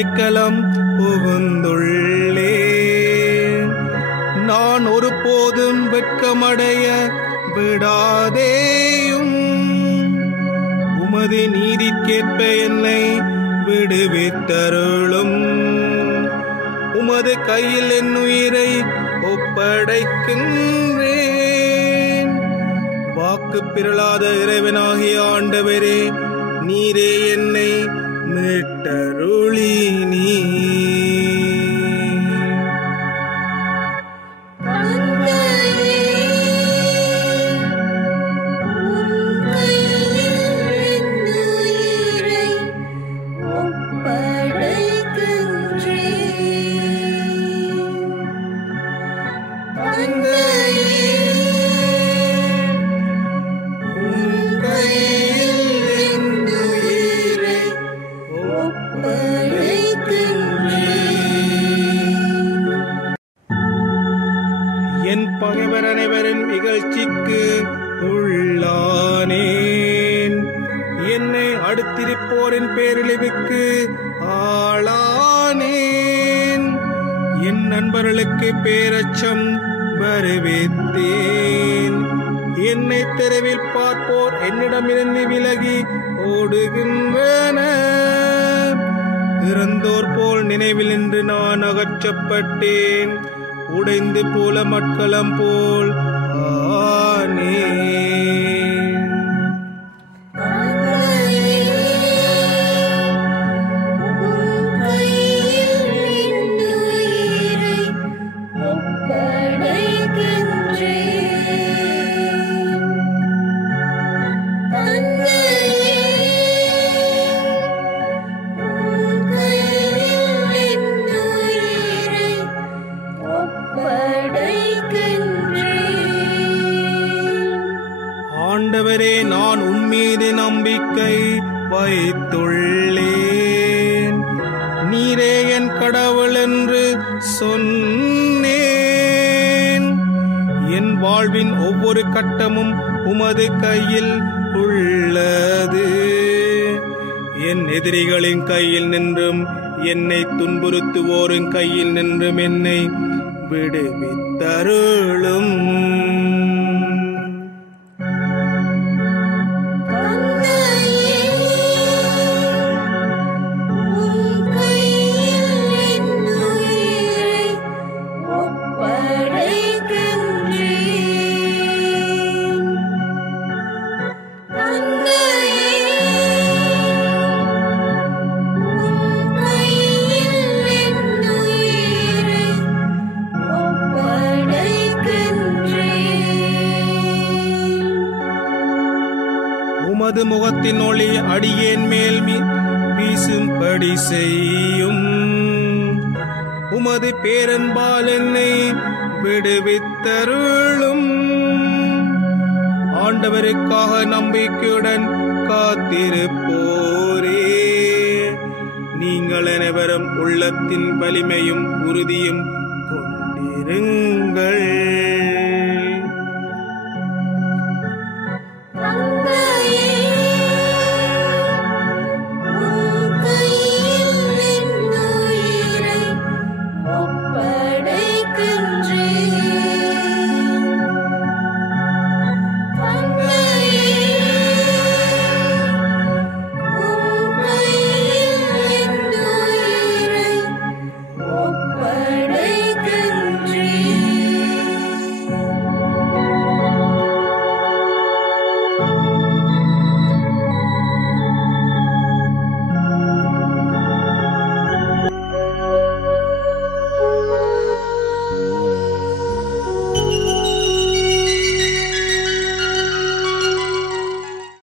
அடைக்கலம் புகுந்துள்ளேன். நான் ஒருபோதும் வெட்கமடைய விடாதேயும். உமது நீதிக்கேற்ப என்னை விடுவித்தருளும். உமது கையில் என் உயிரை ஒப்படைக்கின்றேன். வாக்கு பிறளாத இறைவனாகிய ஆண்டவரே, நீரே என்னை மீட்டருளினீ. என் பகைவர் அனைவரின் இகழ்ச்சிக்கு உள்ளானேன். என்னை அடுத்திருப்போரின் பேரழிவுக்கு ஆளானேன். என் நண்பர்களுக்கு பேரச்சம் வருவித்தேன். என்னை தெருவில் பார்ப்போர் என்னிடமிருந்து விலகி ஓடுகின்றனர். இறந்தோர் போல் நினைவில் நின்று நான் அகற்றப்பட்டேன். உடைந்து போல மட்களம் போல் ஆனேன். ஆண்டவரே, நான் உன்மீது நம்பிக்கை வைத்துள்ளேன். நீரே என் கடவுள் என்று சொன்னேன். என் வாழ்வின் ஒவ்வொரு கட்டமும் உமது கையில் உள்ளது. என் எதிரிகளின் கையில் நின்றும் என்னை துன்புறுத்துவோரின் கையில் நின்றும் என்னை விடுவித்தருளும். உமது முகத்தின் ஒளி அடியேன் மேல் வீசும்படி செய்யும். உமது பேரன்பால் என்னை விடுவித்தருளும். ஆண்டவருக்காக நம்பிக்கையுடன் காத்திருப்போரே, நீங்கள் அனைவரும் உள்ளத்தின் வலிமையும் உறுதியும் கொண்டிருங்கள்.